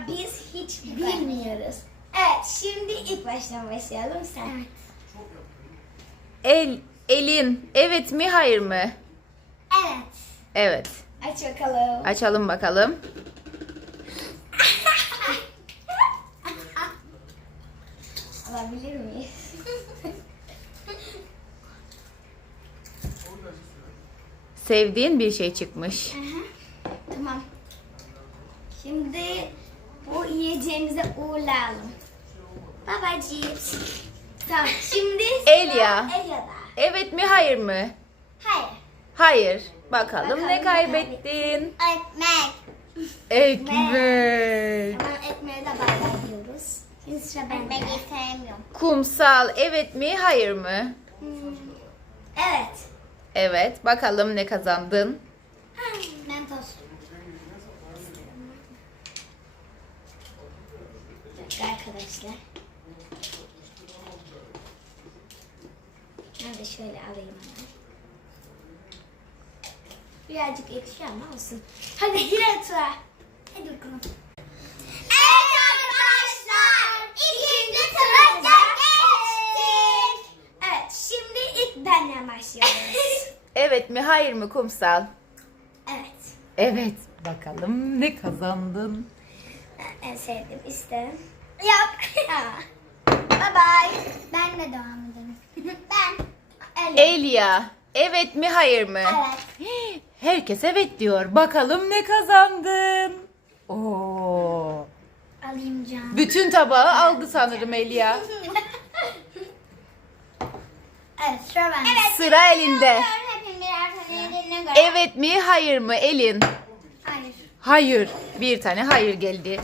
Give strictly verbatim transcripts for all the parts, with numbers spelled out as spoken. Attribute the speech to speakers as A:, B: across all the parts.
A: biz hiç bilmiyoruz. Evet, şimdi ilk baştan başlayalım sen. Evet.
B: El, elin. Evet mi hayır mı?
A: Evet.
B: Evet.
A: Aç bakalım.
B: Açalım bakalım.
A: Alabilir miyiz?
B: Sevdiğin bir şey çıkmış.
A: Tamam. Şimdi bu yiyeceğimize uğurlayalım. Babacığım. Tamam, şimdi sıra
B: Elya.
A: Elya'da.
B: Evet mi hayır mı?
A: Hayır.
B: Hayır. Bakalım,
A: Bakalım
B: ne
A: ne
B: kaybettin?
A: Ekmek.
B: Ekmek.
A: Hemen ekmeğe de bağlıyoruz. Şimdi sıra bende. Ekmeği sevmiyorum.
B: Kumsal. Evet mi hayır mı?
A: Hmm. Evet.
B: Evet. Bakalım ne kazandın?
A: Mentos. Bir dakika arkadaşlar. Ben de şöyle alayım hemen. Birazcık ekşi ama olsun. Hadi yine tura. Hadi bakalım. Evet arkadaşlar. İkinci tura geçtik. Evet, şimdi ilk benden başlıyoruz.
B: Evet mi hayır mı kumsal?
A: Evet.
B: Evet. Bakalım ne kazandın?
A: En sevdiğim isterim. Yok. Bye bye. Ben de devam edelim. Ben. Elya.
B: Elya. Evet mi hayır mı?
A: Evet.
B: Herkes evet diyor. Bakalım ne kazandın? Oo.
A: Alayım canım.
B: Bütün tabağı aldı sanırım Elya.
A: Evet, sıra bende. Evet.
B: Sıra elinde.
A: Hepimiz birer tane eline göre.
B: Evet mi hayır mı Elin?
A: Hayır.
B: Hayır. Bir tane hayır geldi.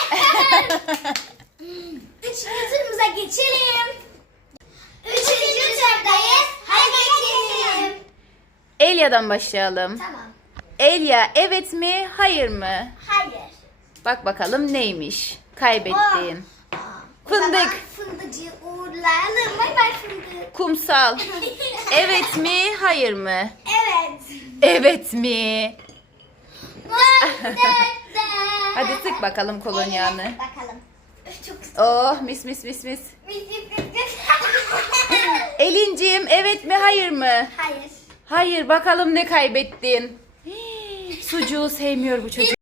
A: Üçüncü turumuza geçelim. Üçüncü turdayız. Hadi geçelim.
B: Elya'dan başlayalım.
A: Tamam.
B: Elya evet mi hayır mı?
A: Hayır.
B: Bak bakalım neymiş. Kaybettiğin.
A: Aa, o
B: Fındık.
A: zaman fındıcı uğurlayalım. Bay bay fındık.
B: Kumsal. Evet mi hayır mı?
A: Evet.
B: Evet mi?
A: Hadi
B: Hadi sık bakalım kolonyanı.
A: bakalım. Öf, çok
B: Oh mis mis mis mis.
A: Müzik müzik.
B: Elinciğim evet mi hayır mı?
A: Hayır.
B: Hayır bakalım ne kaybettin? Hii, sucuğu sevmiyor bu çocuk.